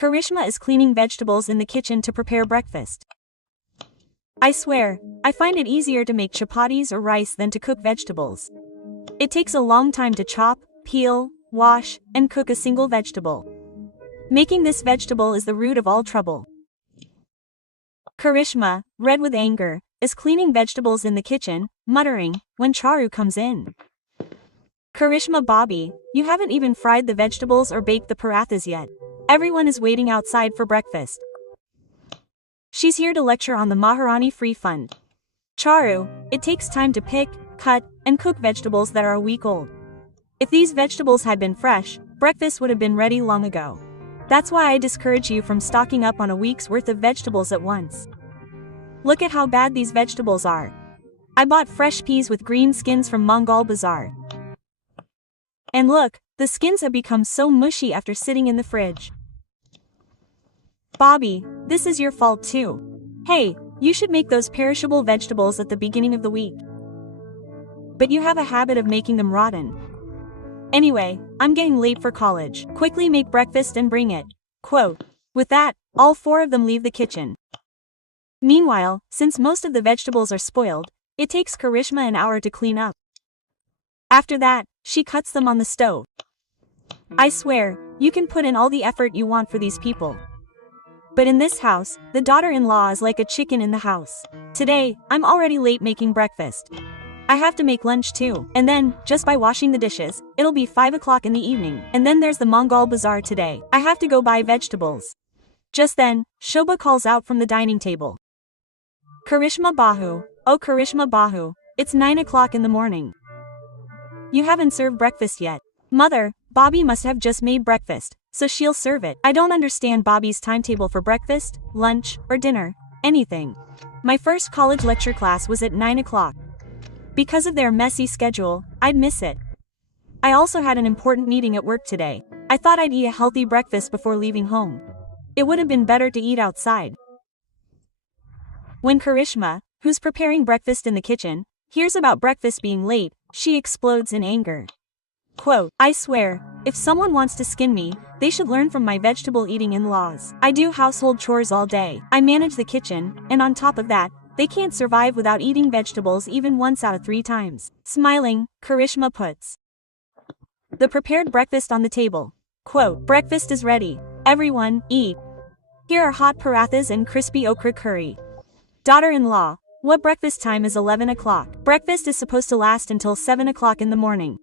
Karishma is cleaning vegetables in the kitchen to prepare breakfast. I swear, I find it easier to make chapatis or rice than to cook vegetables. It takes a long time to chop, peel, wash, and cook a single vegetable. Making this vegetable is the root of all trouble. Karishma, red with anger, is cleaning vegetables in the kitchen, muttering, when Charu comes in. Karishma, Bobby, you haven't even fried the vegetables or baked the parathas yet. Everyone is waiting outside for breakfast. She's here to lecture on the Maharani Free Fund. Charu, it takes time to pick, cut, and cook vegetables that are a week old. If these vegetables had been fresh, breakfast would have been ready long ago. That's why I discourage you from stocking up on a week's worth of vegetables at once. Look at how bad these vegetables are. I bought fresh peas with green skins from Mangal Bazaar. And look, the skins have become so mushy after sitting in the fridge. Bobby, this is your fault too. Hey, you should make those perishable vegetables at the beginning of the week. But you have a habit of making them rotten. Anyway, I'm getting late for college. Quickly make breakfast and bring it. Quote. With that, all four of them leave the kitchen. Meanwhile, since most of the vegetables are spoiled, it takes Karishma an hour to clean up. After that, she cuts them on the stove. I swear, you can put in all the effort you want for these people. But in this house, the daughter-in-law is like a chicken in the house. Today, I'm already late making breakfast. I have to make lunch too. And then, just by washing the dishes, it'll be 5 o'clock in the evening. And then there's the Mangal Bazaar today. I have to go buy vegetables. Just then, Shobha calls out from the dining table. Karishma Bahu, oh Karishma Bahu, it's 9 o'clock in the morning. You haven't served breakfast yet. Mother, Bobby must have just made breakfast, so she'll serve it. I don't understand Bobby's timetable for breakfast, lunch, or dinner, anything. My first college lecture class was at 9 o'clock. Because of their messy schedule, I'd miss it. I also had an important meeting at work today. I thought I'd eat a healthy breakfast before leaving home. It would have been better to eat outside. When Karishma, who's preparing breakfast in the kitchen, hears about breakfast being late, she explodes in anger. Quote, I swear, if someone wants to skin me, they should learn from my vegetable eating in-laws. I do household chores all day. I manage the kitchen, and on top of that, they can't survive without eating vegetables even once out of 3 times. Smiling, Karishma puts the prepared breakfast on the table. Quote, breakfast is ready. Everyone, eat. Here are hot parathas and crispy okra curry. Daughter-in-law, what breakfast time is 11 o'clock? Breakfast is supposed to last until 7 o'clock in the morning.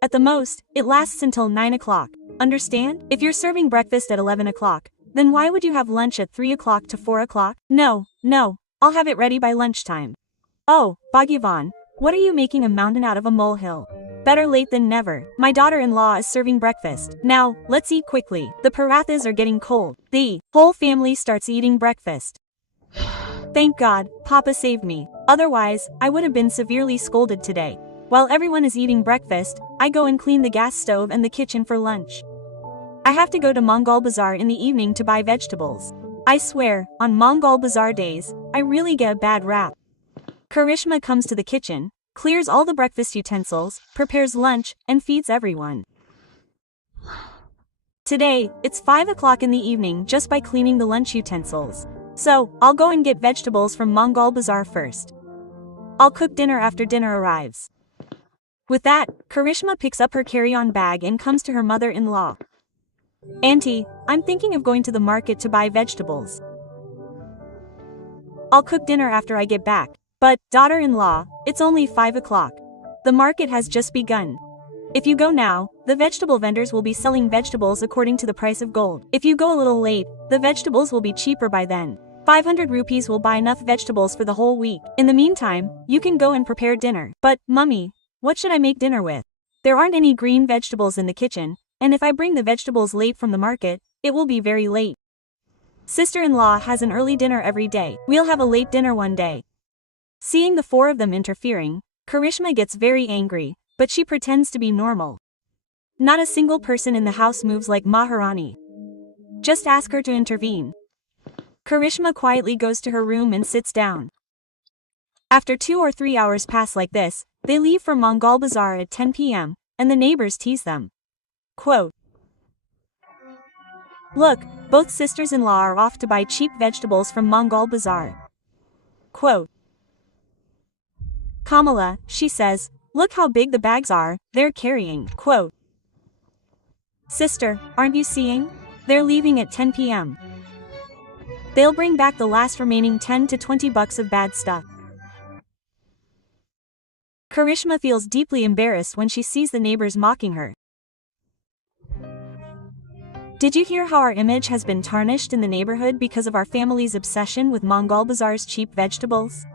At the most, it lasts until 9 o'clock. Understand? If you're serving breakfast at 11 o'clock, then why would you have lunch at 3 o'clock to 4 o'clock? No, I'll have it ready by lunchtime. Oh, Bhagyavan, what are you making a mountain out of a molehill? Better late than never. My daughter-in-law is serving breakfast. Now, let's eat quickly. The parathas are getting cold. The whole family starts eating breakfast. Thank God, Papa saved me. Otherwise, I would have been severely scolded today. While everyone is eating breakfast, I go and clean the gas stove and the kitchen for lunch. I have to go to Mangal Bazaar in the evening to buy vegetables. I swear, on Mangal Bazaar days, I really get a bad rap. Karishma comes to the kitchen, clears all the breakfast utensils, prepares lunch, and feeds everyone. Today, it's 5 o'clock in the evening just by cleaning the lunch utensils. So, I'll go and get vegetables from Mangal Bazaar first. I'll cook dinner after dinner arrives. With that, Karishma picks up her carry-on bag and comes to her mother-in-law. Auntie, I'm thinking of going to the market to buy vegetables. I'll cook dinner after I get back. But, daughter-in-law, it's only 5 o'clock. The market has just begun. If you go now, the vegetable vendors will be selling vegetables according to the price of gold. If you go a little late, the vegetables will be cheaper by then. 500 rupees will buy enough vegetables for the whole week. In the meantime, you can go and prepare dinner. But, Mummy, what should I make dinner with? There aren't any green vegetables in the kitchen, and if I bring the vegetables late from the market, it will be very late. Sister-in-law has an early dinner every day. We'll have a late dinner one day. Seeing the 4 of them interfering, Karishma gets very angry, but she pretends to be normal. Not a single person in the house moves like Maharani. Just ask her to intervene. Karishma quietly goes to her room and sits down. After 2 or 3 hours pass like this, they leave for Mangal Bazaar at 10 p.m., and the neighbors tease them. Quote, Look, both sisters-in-law are off to buy cheap vegetables from Mangal Bazaar. Quote. Kamala, she says, look how big the bags are, they're carrying. Quote. Sister, aren't you seeing? They're leaving at 10 p.m. They'll bring back the last remaining 10 to 20 bucks of bad stuff. Karishma feels deeply embarrassed when she sees the neighbors mocking her. Did you hear how our image has been tarnished in the neighborhood because of our family's obsession with Mangal Bazaar's cheap vegetables?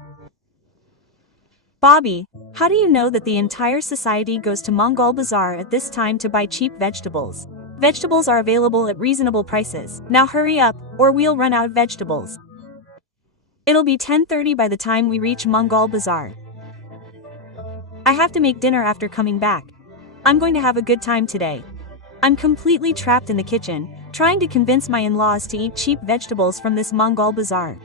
Bobby, how do you know that the entire society goes to Mangal Bazaar at this time to buy cheap vegetables? Vegetables are available at reasonable prices. Now hurry up, or we'll run out of vegetables. It'll be 10:30 by the time we reach Mangal Bazaar. I have to make dinner after coming back. I'm going to have a good time today. I'm completely trapped in the kitchen, trying to convince my in-laws to eat cheap vegetables from this Mangal Bazaar.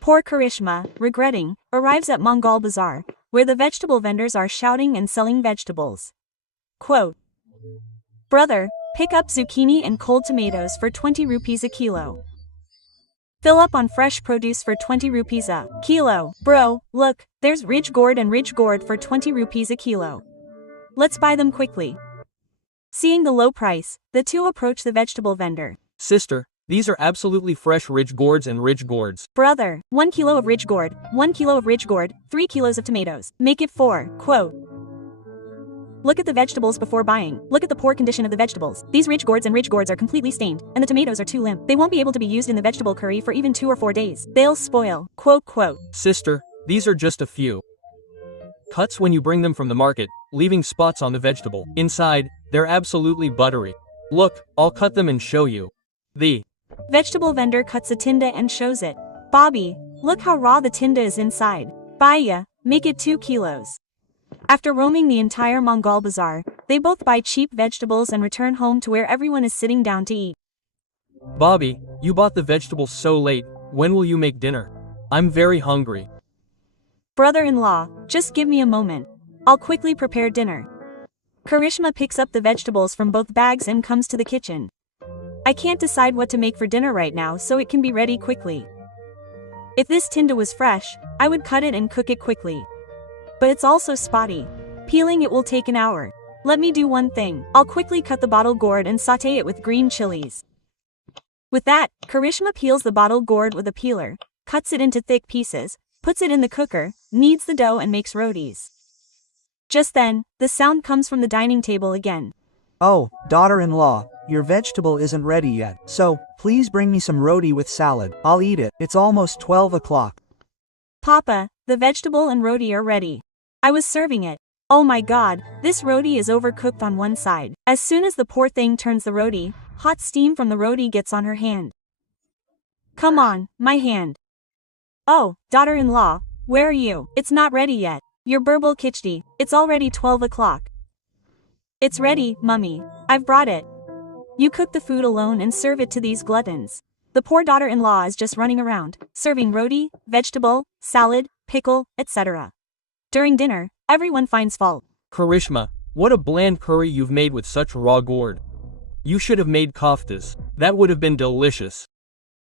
Poor Karishma, regretting, arrives at Mangal Bazaar, where the vegetable vendors are shouting and selling vegetables. Quote. Brother, pick up zucchini and cold tomatoes for 20 rupees a kilo. Fill up on fresh produce for 20 rupees a kilo. Bro, look, there's ridge gourd and ridge gourd for 20 rupees a kilo. Let's buy them quickly. Seeing the low price, the two approach the vegetable vendor. Sister, these are absolutely fresh ridge gourds and ridge gourds. Brother, 1 kilo of ridge gourd, 1 kilo of ridge gourd, 3 kilos of tomatoes. Make it 4. Quote. Look at the vegetables before buying. Look at the poor condition of the vegetables. These ridge gourds and ridge gourds are completely stained, and the tomatoes are too limp. They won't be able to be used in the vegetable curry for even 2 or 4 days. They'll spoil. Quote, quote. Sister, these are just a few cuts when you bring them from the market, leaving spots on the vegetable. Inside, they're absolutely buttery. Look, I'll cut them and show you. The vegetable vendor cuts a tinda and shows it. Bobby, look how raw the tinda is inside. Baya, make it 2 kilos. After roaming the entire Mangal Bazaar, they both buy cheap vegetables and return home to where everyone is sitting down to eat. Bobby, you bought the vegetables so late, when will you make dinner? I'm very hungry. Brother-in-law, just give me a moment. I'll quickly prepare dinner. Karishma picks up the vegetables from both bags and comes to the kitchen. I can't decide what to make for dinner right now, so it can be ready quickly. If this tinda was fresh, I would cut it and cook it quickly. But it's also spotty. Peeling it will take an hour. Let me do one thing. I'll quickly cut the bottle gourd and saute it with green chilies. With that, Karishma peels the bottle gourd with a peeler, cuts it into thick pieces, puts it in the cooker, kneads the dough and makes rotis. Just then, the sound comes from the dining table again. Oh, daughter-in-law, your vegetable isn't ready yet, so please bring me some roti with salad. I'll eat it. It's almost 12 o'clock. Papa, the vegetable and roti are ready. I was serving it. Oh my god, this roti is overcooked on one side. As soon as the poor thing turns the roti, hot steam from the roti gets on her hand. Come on, my hand. Oh, daughter-in-law, where are you? It's not ready yet. Your burble khichdi, it's already 12 o'clock. It's ready, mummy. I've brought it. You cook the food alone and serve it to these gluttons. The poor daughter-in-law is just running around, serving roti, vegetable, salad, pickle, etc. During dinner, everyone finds fault. Karishma, what a bland curry you've made with such raw gourd. You should have made koftas. That would have been delicious.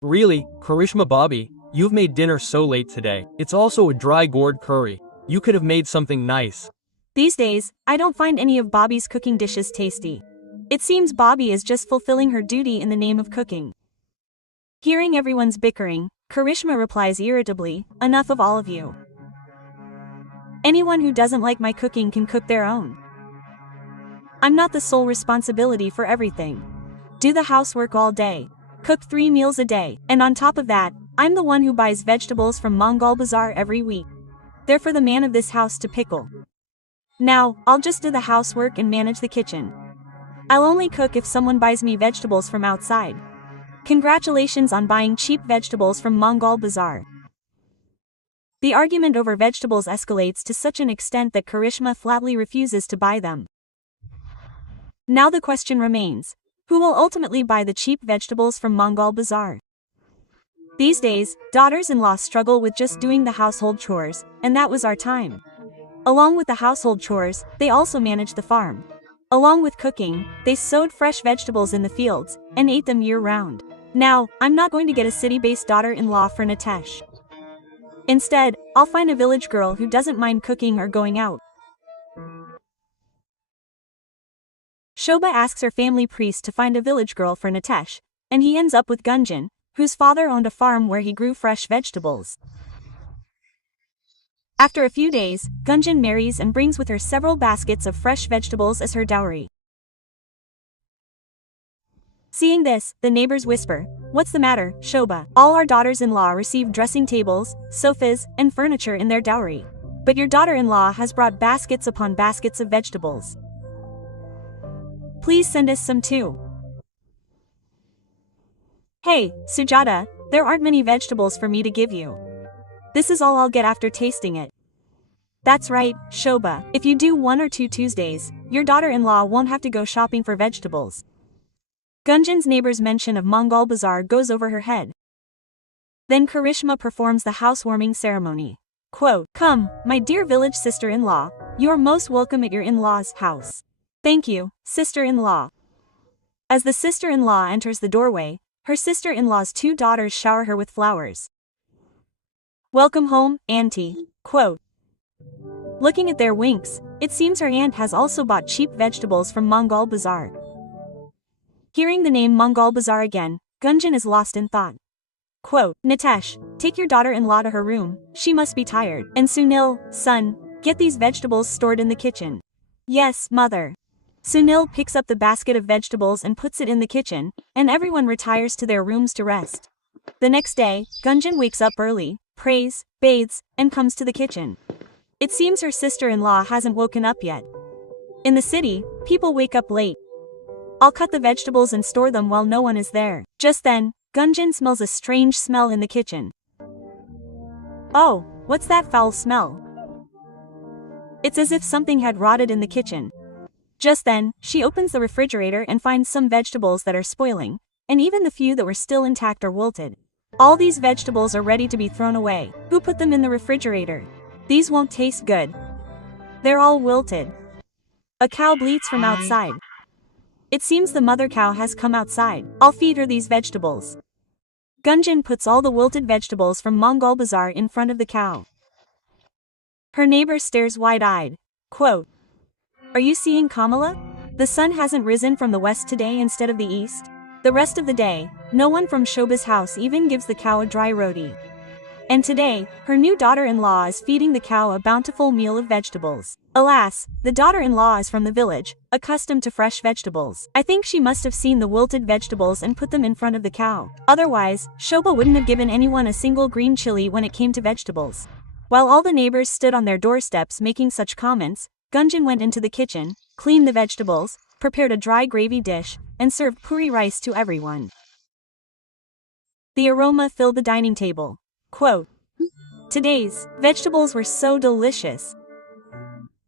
Really, Karishma Bobby, you've made dinner so late today. It's also a dry gourd curry. You could have made something nice. These days, I don't find any of Bobby's cooking dishes tasty. It seems Bobby is just fulfilling her duty in the name of cooking. Hearing everyone's bickering, Karishma replies irritably, enough of all of you. Anyone who doesn't like my cooking can cook their own. I'm not the sole responsibility for everything. Do the housework all day. Cook 3 meals a day, and on top of that, I'm the one who buys vegetables from Mangal Bazaar every week. They're for the man of this house to pickle. Now, I'll just do the housework and manage the kitchen. I'll only cook if someone buys me vegetables from outside. Congratulations on buying cheap vegetables from Mangal Bazaar. The argument over vegetables escalates to such an extent that Karishma flatly refuses to buy them. Now the question remains, who will ultimately buy the cheap vegetables from Mangal Bazaar? These days, daughters-in-law struggle with just doing the household chores, and that was our time. Along with the household chores, they also manage the farm. Along with cooking, they sowed fresh vegetables in the fields and ate them year-round. Now, I'm not going to get a city-based daughter-in-law for Nitesh. Instead, I'll find a village girl who doesn't mind cooking or going out. Shobha asks her family priest to find a village girl for Nitesh, and he ends up with Gunjan, whose father owned a farm where he grew fresh vegetables. After a few days, Gunjan marries and brings with her several baskets of fresh vegetables as her dowry. Seeing this, the neighbors whisper, "What's the matter, Shobha? All our daughters-in-law receive dressing tables, sofas, and furniture in their dowry. But your daughter-in-law has brought baskets upon baskets of vegetables. Please send us some too." "Hey, Sujata, there aren't many vegetables for me to give you. This is all I'll get after tasting it." "That's right, Shobha, if you do 1 or 2 Tuesdays, your daughter-in-law won't have to go shopping for vegetables." Gunjan's neighbor's mention of Mangal Bazaar goes over her head. Then Karishma performs the housewarming ceremony. Quote, "Come, my dear village sister-in-law, you are most welcome at your in-law's house." "Thank you, sister-in-law." As the sister-in-law enters the doorway, her sister-in-law's 2 daughters shower her with flowers. "Welcome home, auntie." Quote. Looking at their winks, it seems her aunt has also bought cheap vegetables from Mangal Bazaar. Hearing the name Mangal Bazaar again, Gunjan is lost in thought. Quote, "Nitesh, take your daughter-in-law to her room, she must be tired. And Sunil, son, get these vegetables stored in the kitchen." "Yes, mother." Sunil picks up the basket of vegetables and puts it in the kitchen, and everyone retires to their rooms to rest. The next day, Gunjan wakes up early, prays, bathes, and comes to the kitchen. It seems her sister-in-law hasn't woken up yet. In the city, people wake up late. I'll cut the vegetables and store them while no one is there. Just then, Gunjan smells a strange smell in the kitchen. "Oh, what's that foul smell?" It's as if something had rotted in the kitchen. Just then, she opens the refrigerator and finds some vegetables that are spoiling, and even the few that were still intact are wilted. All these vegetables are ready to be thrown away. Who put them in the refrigerator? These won't taste good. They're all wilted. A cow bleats from outside. It seems the mother cow has come outside. I'll feed her these vegetables. Gunjan puts all the wilted vegetables from Mangal Bazaar in front of the cow. Her neighbor stares wide-eyed. Quote, "Are you seeing Kamala? The sun hasn't risen from the west today instead of the east?" The rest of the day, no one from Shobha's house even gives the cow a dry roti. And today, her new daughter-in-law is feeding the cow a bountiful meal of vegetables. Alas, the daughter-in-law is from the village, accustomed to fresh vegetables. I think she must have seen the wilted vegetables and put them in front of the cow. Otherwise, Shobha wouldn't have given anyone a single green chili when it came to vegetables. While all the neighbors stood on their doorsteps making such comments, Gunjan went into the kitchen, cleaned the vegetables, prepared a dry gravy dish, and served puri rice to everyone. The aroma filled the dining table. Quote, "Today's vegetables were so delicious."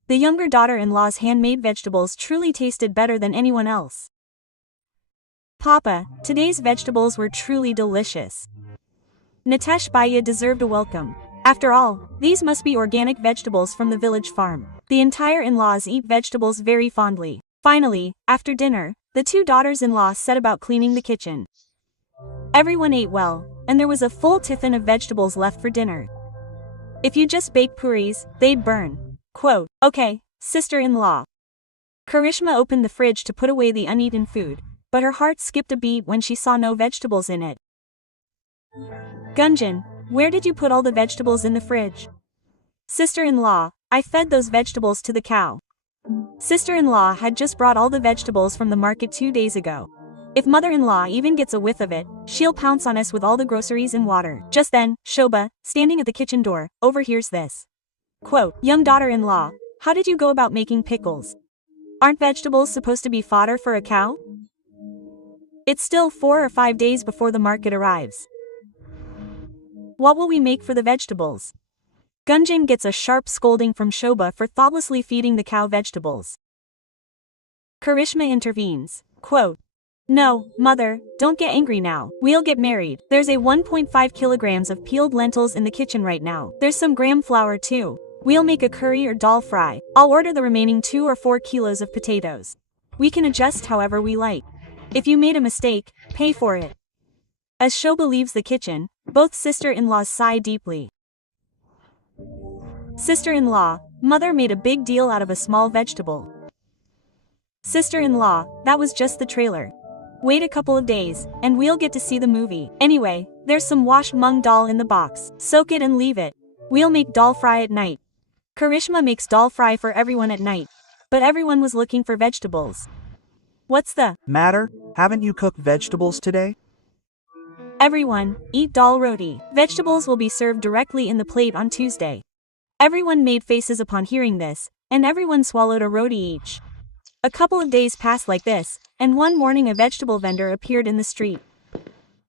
The younger daughter-in-law's handmade vegetables truly tasted better than anyone else. "Papa, today's vegetables were truly delicious." Nitesh Bhaiya deserved a welcome. After all, these must be organic vegetables from the village farm. The entire in-laws eat vegetables very fondly. Finally, after dinner, the 2 daughters-in-law set about cleaning the kitchen. Everyone ate well, and there was a full tiffin of vegetables left for dinner. If you just bake puris, they'd burn. Quote, "Okay, sister-in-law." Karishma opened the fridge to put away the uneaten food, but her heart skipped a beat when she saw no vegetables in it. "Gunjan, where did you put all the vegetables in the fridge?" "Sister-in-law, I fed those vegetables to the cow." Sister-in-law had just brought all the vegetables from the market 2 days ago. If mother-in-law even gets a whiff of it, she'll pounce on us with all the groceries and water. Just then, Shobha, standing at the kitchen door, overhears this. Quote, "Young daughter-in-law, how did you go about making pickles? Aren't vegetables supposed to be fodder for a cow? It's still 4 or 5 days before the market arrives. What will we make for the vegetables?" Gunjan gets a sharp scolding from Shobha for thoughtlessly feeding the cow vegetables. Karishma intervenes. Quote, "No, mother, don't get angry now. We'll get married. There's a 1.5 kilograms of peeled lentils in the kitchen right now. There's some gram flour too. We'll make a curry or dal fry. I'll order the remaining 2 or 4 kilos of potatoes." We can adjust however we like. If you made a mistake, pay for it. As Shobha leaves the kitchen, both sister-in-laws sigh deeply. Sister-in-law, mother made a big deal out of a small vegetable. Sister-in-law, that was just the trailer. Wait a couple of days, and we'll get to see the movie. Anyway, there's some washed mung dal in the box. Soak it and leave it. We'll make dal fry at night. Karishma makes dal fry for everyone at night. But everyone was looking for vegetables. What's the matter? Haven't you cooked vegetables today? Everyone, eat dal roti. Vegetables will be served directly in the plate on Tuesday. Everyone made faces upon hearing this, and everyone swallowed a roti each. A couple of days passed like this, and one morning a vegetable vendor appeared in the street.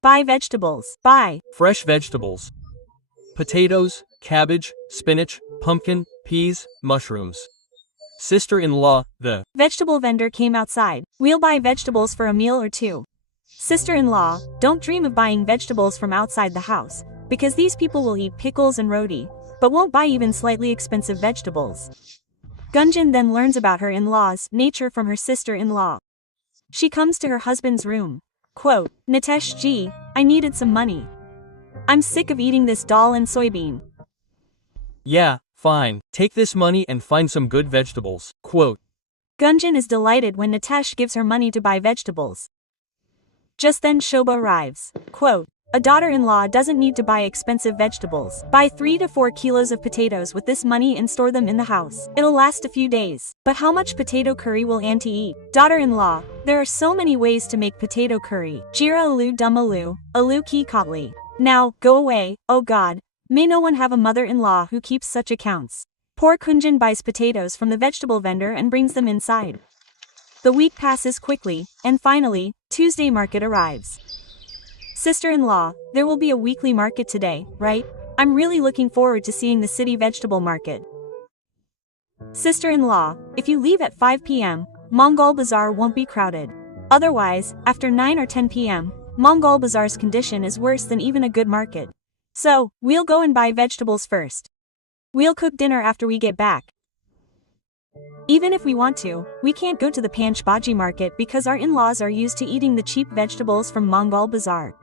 Buy vegetables. Buy fresh vegetables. Potatoes, cabbage, spinach, pumpkin, peas, mushrooms. Sister-in-law, the vegetable vendor came outside. We'll buy vegetables for a meal or two. Sister-in-law, don't dream of buying vegetables from outside the house, because these people will eat pickles and roti, but won't buy even slightly expensive vegetables. Gunjan then learns about her in-law's nature from her sister-in-law. She comes to her husband's room. Quote, Nitesh ji, I needed some money. I'm sick of eating this dal and soybean. Yeah, fine. Take this money and find some good vegetables. Quote. Gunjan is delighted when Nitesh gives her money to buy vegetables. Just then Shobha arrives. Quote, a daughter-in-law doesn't need to buy expensive vegetables. Buy 3 to 4 kilos of potatoes with this money and store them in the house. It'll last a few days. But how much potato curry will auntie eat? Daughter-in-law, there are so many ways to make potato curry. Jira alu dum alu ki katli. Now, go away, oh God. May no one have a mother-in-law who keeps such accounts. Poor Kunjan buys potatoes from the vegetable vendor and brings them inside. The week passes quickly, and finally, Tuesday market arrives. Sister-in-law, there will be a weekly market today, right? I'm really looking forward to seeing the city vegetable market. Sister-in-law, if you leave at 5 p.m., Mangal Bazaar won't be crowded. Otherwise, after 9 or 10 p.m., Mangal Bazaar's condition is worse than even a good market. So, we'll go and buy vegetables first. We'll cook dinner after we get back. Even if we want to, we can't go to the Panch Bhaji market because our in-laws are used to eating the cheap vegetables from Mangal Bazaar.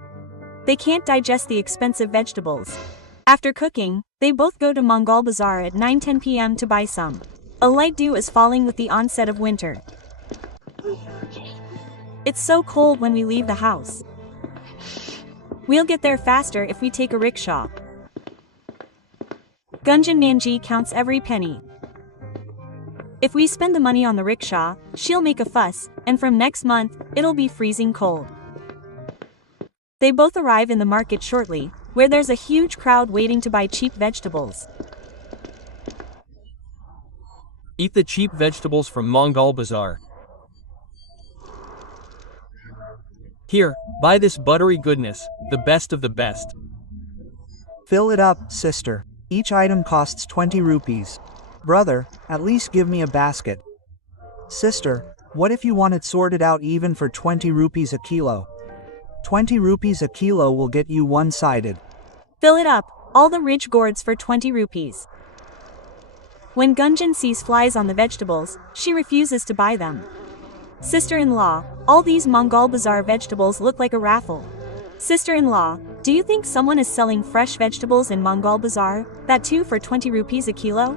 They can't digest the expensive vegetables. After cooking, they both go to Mangal Bazaar at 9-10 p.m. to buy some. A light dew is falling with the onset of winter. It's so cold when we leave the house. We'll get there faster if we take a rickshaw. Gunjan Nanji counts every penny. If we spend the money on the rickshaw, she'll make a fuss, and from next month, it'll be freezing cold. They both arrive in the market shortly, where there's a huge crowd waiting to buy cheap vegetables. Eat the cheap vegetables from Mangal Bazaar. Here, buy this buttery goodness, the best of the best. Fill it up, sister. Each item costs 20 rupees. Brother, at least give me a basket. Sister, what if you want it sorted out even for 20 rupees a kilo? 20 rupees a kilo will get you one-sided. Fill it up, all the rich gourds for 20 rupees. When Gunjan sees flies on the vegetables, she refuses to buy them. Sister-in-law, all these Mangal Bazaar vegetables look like a raffle. Sister-in-law, do you think someone is selling fresh vegetables in Mangal Bazaar, that too for 20 rupees a kilo?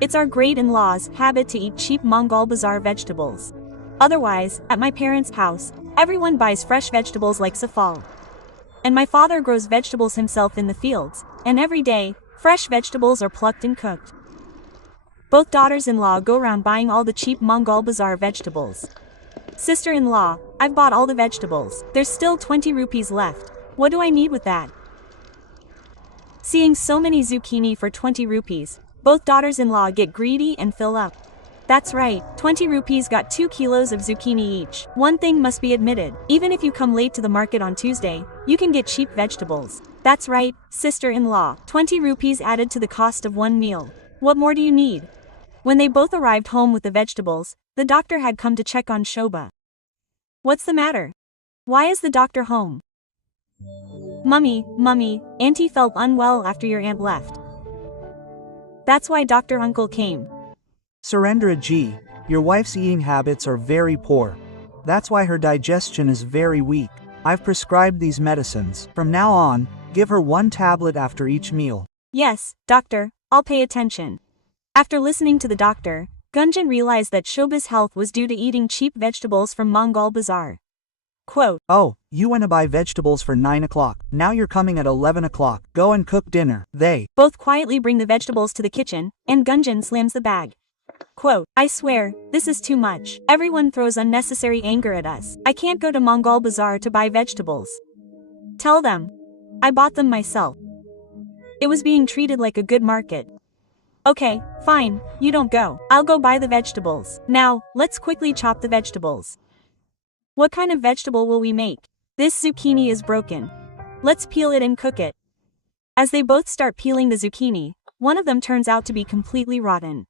It's our great-in-law's habit to eat cheap Mangal Bazaar vegetables. Otherwise, at my parents' house, everyone buys fresh vegetables like safal. And my father grows vegetables himself in the fields, and every day, fresh vegetables are plucked and cooked. Both daughters-in-law go around buying all the cheap Mangal Bazaar vegetables. Sister-in-law, I've bought all the vegetables. There's still 20 rupees left. What do I need with that? Seeing so many zucchini for 20 rupees, both daughters-in-law get greedy and fill up. That's right, 20 rupees got 2 kilos of zucchini each. One thing must be admitted, even if you come late to the market on Tuesday, you can get cheap vegetables. That's right, sister-in-law, 20 rupees added to the cost of one meal. What more do you need? When they both arrived home with the vegetables, the doctor had come to check on Shobha. What's the matter? Why is the doctor home? Mummy, Auntie felt unwell after your aunt left. That's why Dr. Uncle came. Surendra ji, Your wife's eating habits are very poor. That's why her digestion is very weak. I've prescribed these medicines. From now on, give her 1 tablet after each meal. Yes, doctor, I'll pay attention. After listening to the doctor, Gunjan realized that Shobha's health was due to eating cheap vegetables from Mangal Bazaar. Quote, "Oh, you went to buy vegetables for 9 o'clock. Now you're coming at 11 o'clock. Go and cook dinner." They both quietly bring the vegetables to the kitchen, and Gunjan slams the bag. Quote, "I swear, this is too much. Everyone throws unnecessary anger at us. I can't go to Mangal Bazaar to buy vegetables. Tell them. I bought them myself." It was being treated like a good market. "Okay, fine, you don't go. I'll go buy the vegetables. Now, let's quickly chop the vegetables. What kind of vegetable will we make? This zucchini is broken. Let's peel it and cook it." As they both start peeling the zucchini, one of them turns out to be completely rotten.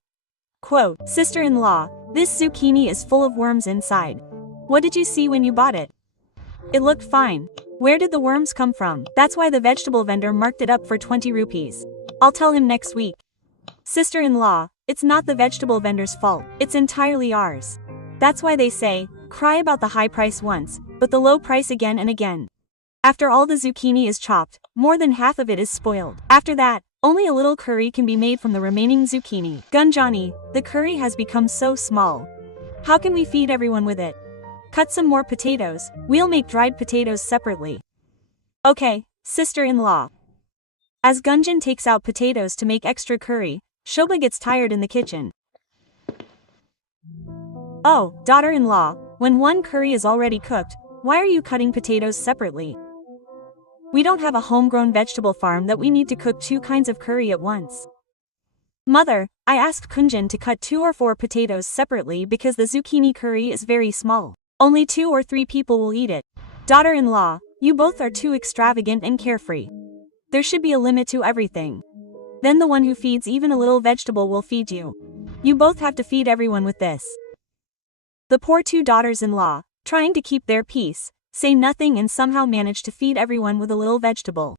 Quote, "Sister-in-law, this zucchini is full of worms inside. What did you see when you bought it? It looked fine. Where did the worms come from? That's why the vegetable vendor marked it up for 20 rupees. I'll tell him next week." "Sister-in-law, it's not the vegetable vendor's fault. It's entirely ours. That's why they say, cry about the high price once, but the low price again and again. After all the zucchini is chopped, more than half of it is spoiled. After that, only a little curry can be made from the remaining zucchini. Gunjani, the curry has become so small. How can we feed everyone with it? Cut some more potatoes, we'll make dried potatoes separately." "Okay, sister-in-law." As Gunjan takes out potatoes to make extra curry, Shobha gets tired in the kitchen. "Oh, daughter-in-law, when one curry is already cooked, why are you cutting potatoes separately? We don't have a homegrown vegetable farm that we need to cook 2 kinds of curry at once." "Mother, I asked Kunjan to cut 2 or 4 potatoes separately because the zucchini curry is very small. Only 2 or 3 people will eat it. Daughter-in-law, you both are too extravagant and carefree. There should be a limit to everything. Then the one who feeds even a little vegetable will feed you. You both have to feed everyone with this." The poor 2 daughters-in-law, trying to keep their peace, say nothing and somehow manage to feed everyone with a little vegetable.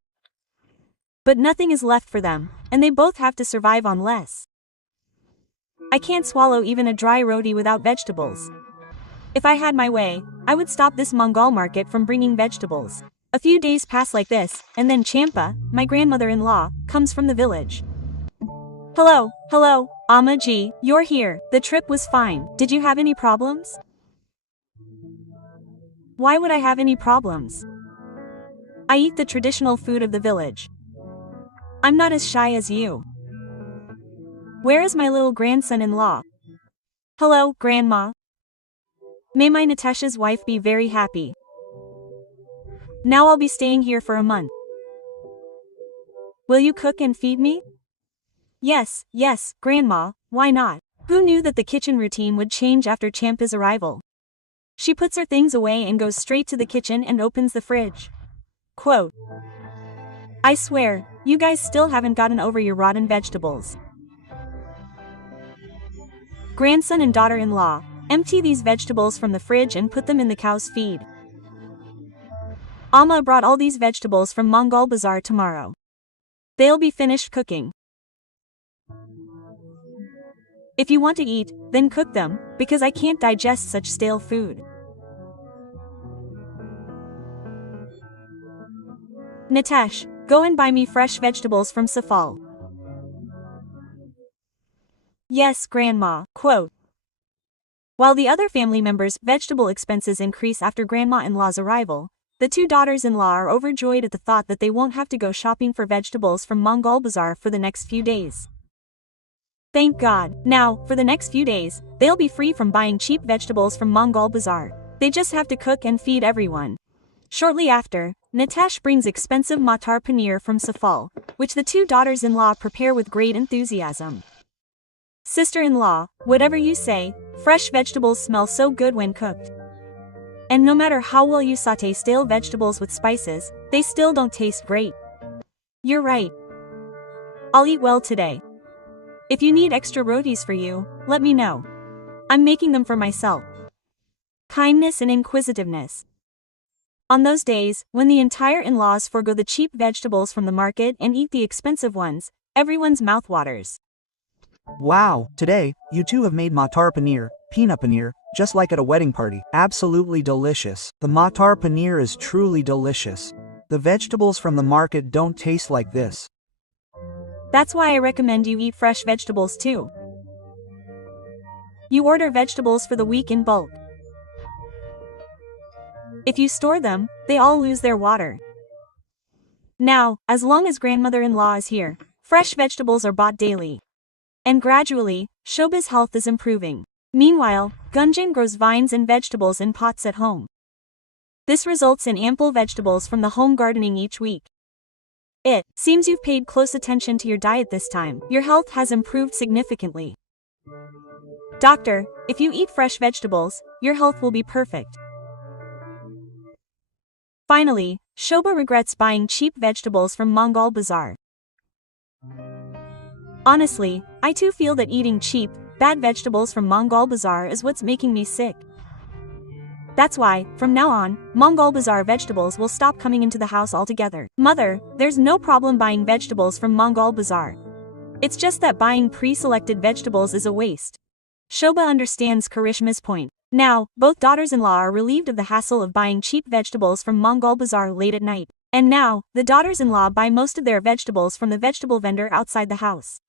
But nothing is left for them, and they both have to survive on less. "I can't swallow even a dry roti without vegetables. If I had my way, I would stop this Mongol market from bringing vegetables." A few days pass like this, and then Champa, my grandmother-in-law, comes from the village. Hello, Amma ji, you're here. The trip was fine. Did you have any problems?" "Why would I have any problems? I eat the traditional food of the village. I'm not as shy as you. Where is my little grandson-in-law? Hello, Grandma. May my Natasha's wife be very happy. Now I'll be staying here for a month. Will you cook and feed me?" Yes, Grandma, why not? Who knew that the kitchen routine would change after Champa's arrival? She puts her things away and goes straight to the kitchen and opens the fridge. Quote, "I swear, you guys still haven't gotten over your rotten vegetables. Grandson and daughter-in-law, empty these vegetables from the fridge and put them in the cow's feed. Amma brought all these vegetables from Mangal Bazaar tomorrow. They'll be finished cooking. If you want to eat, then cook them, because I can't digest such stale food. Nitesh, go and buy me fresh vegetables from Safal." "Yes, Grandma." Quote, while the other family members' vegetable expenses increase after Grandma-in-law's arrival, the 2 daughters-in-law are overjoyed at the thought that they won't have to go shopping for vegetables from Mangal Bazaar for the next few days. Thank God. Now, for the next few days, they'll be free from buying cheap vegetables from Mangal Bazaar. They just have to cook and feed everyone. Shortly after, Nitesh brings expensive matar paneer from Safal, which the 2 daughters-in-law prepare with great enthusiasm. "Sister-in-law, whatever you say, fresh vegetables smell so good when cooked. And no matter how well you saute stale vegetables with spices, they still don't taste great. You're right. I'll eat well today. If you need extra rotis for you, let me know. I'm making them for myself." Kindness and inquisitiveness. On those days, when the entire in-laws forgo the cheap vegetables from the market and eat the expensive ones, everyone's mouth waters. Wow, today, you two have made matar paneer, peanut paneer, just like at a wedding party. Absolutely delicious. The matar paneer is truly delicious. The vegetables from the market don't taste like this. That's why I recommend you eat fresh vegetables too. You order vegetables for the week in bulk. If you store them, they all lose their water. Now, as long as grandmother-in-law is here, fresh vegetables are bought daily. And gradually, Shobha's health is improving. Meanwhile, Gunjan grows vines and vegetables in pots at home. This results in ample vegetables from the home gardening each week. It seems you've paid close attention to your diet this time. Your health has improved significantly. Doctor, if you eat fresh vegetables, your health will be perfect. Finally, Shobha regrets buying cheap vegetables from Mangal Bazaar. Honestly, I too feel that eating cheap, bad vegetables from Mangal Bazaar is what's making me sick. That's why, from now on, Mangal Bazaar vegetables will stop coming into the house altogether. Mother, there's no problem buying vegetables from Mangal Bazaar. It's just that buying pre-selected vegetables is a waste. Shobha understands Karishma's point. Now, both daughters-in-law are relieved of the hassle of buying cheap vegetables from Mangal Bazaar late at night. And now, the daughters-in-law buy most of their vegetables from the vegetable vendor outside the house.